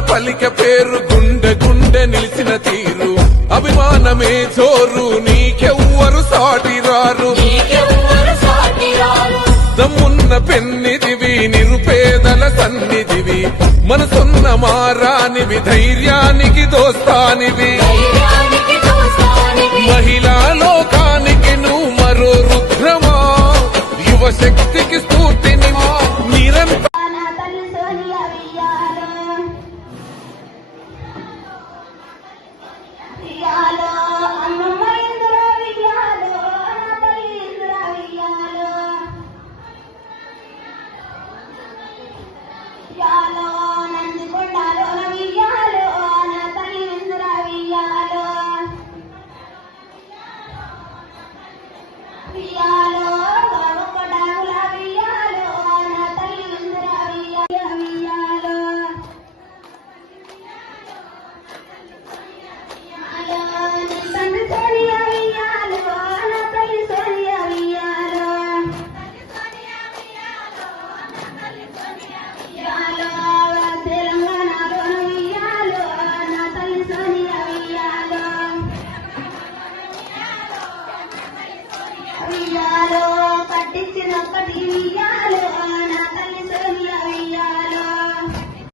పలిక పేరు గుండె గుండె నిలిచిన తీరు. అభిమానమే చోరు నీకెవ్వరు సాటి రారు. దమ్మున్న పెన్నిదివి నిరుపేదల సన్నిధివి. మనసున్న మారానివి ధైర్యానికి దోస్తానివి. మహిళా లోకానికి నువ్వు మరో రుద్రమా? యువశక్తికి Happy ఉయ్యాలో కట్టించినప్పటి ఉయ్యాలో